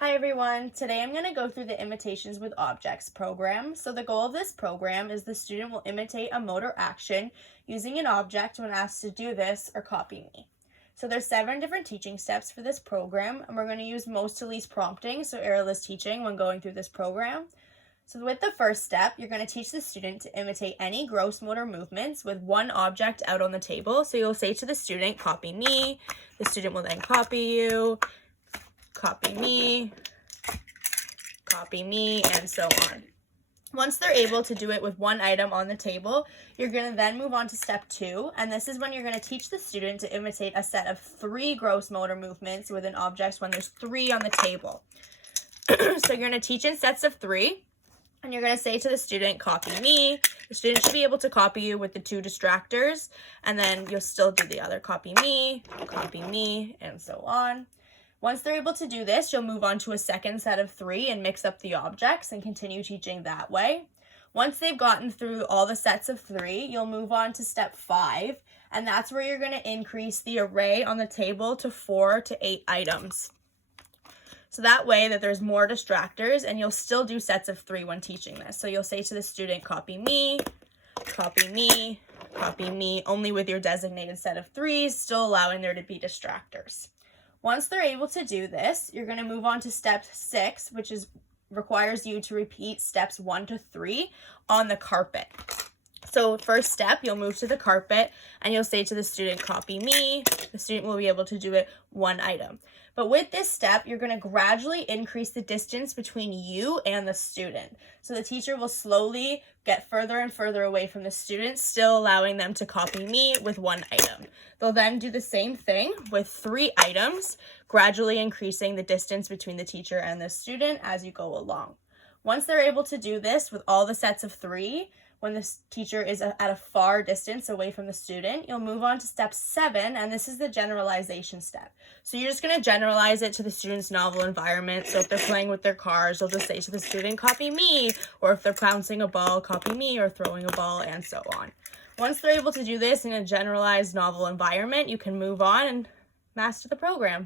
Hi everyone, today I'm going to go through the Imitations with Objects program. So the goal of this program is the student will imitate a motor action using an object when asked to do this or copy me. So there's 7 different teaching steps for this program, and we're going to use most to least prompting, so errorless teaching when going through this program. So with the first step, you're going to teach the student to imitate any gross motor movements with one object out on the table. So you'll say to the student, copy me. The student will then copy you, copy me, and so on. Once they're able to do it with one item on the table, you're going to then move on to step 2, and this is when you're going to teach the student to imitate a set of 3 gross motor movements with an object when there's 3 on the table. So you're going to teach in sets of 3, and you're going to say to the student, copy me. The student should be able to copy you with the 2 distractors, and then you'll still do the other copy me, and so on. Once they're able to do this, you'll move on to a second set of 3 and mix up the objects and continue teaching that way. Once they've gotten through all the sets of 3, you'll move on to step 5, and that's where you're going to increase the array on the table to 4 to 8 items. So that way that there's more distractors, and you'll still do sets of 3 when teaching this. So you'll say to the student, copy me, only with your designated set of 3s, still allowing there to be distractors. Once they're able to do this, you're going to move on to step 6, which requires you to repeat steps 1 to 3 on the carpet. So first step, you'll move to the carpet and you'll say to the student, copy me. The student will be able to do it one item. But with this step, you're going to gradually increase the distance between you and the student. So the teacher will slowly get further and further away from the student, still allowing them to copy me with one item. They'll then do the same thing with 3 items, gradually increasing the distance between the teacher and the student as you go along. Once they're able to do this with all the sets of 3, when the teacher is at a far distance away from the student, you'll move on to step 7, and this is the generalization step. So you're just going to generalize it to the student's novel environment. So if they're playing with their cars, you'll just say to the student, copy me, or if they're bouncing a ball, copy me, or throwing a ball, and so on. Once they're able to do this in a generalized novel environment, you can move on and master the program.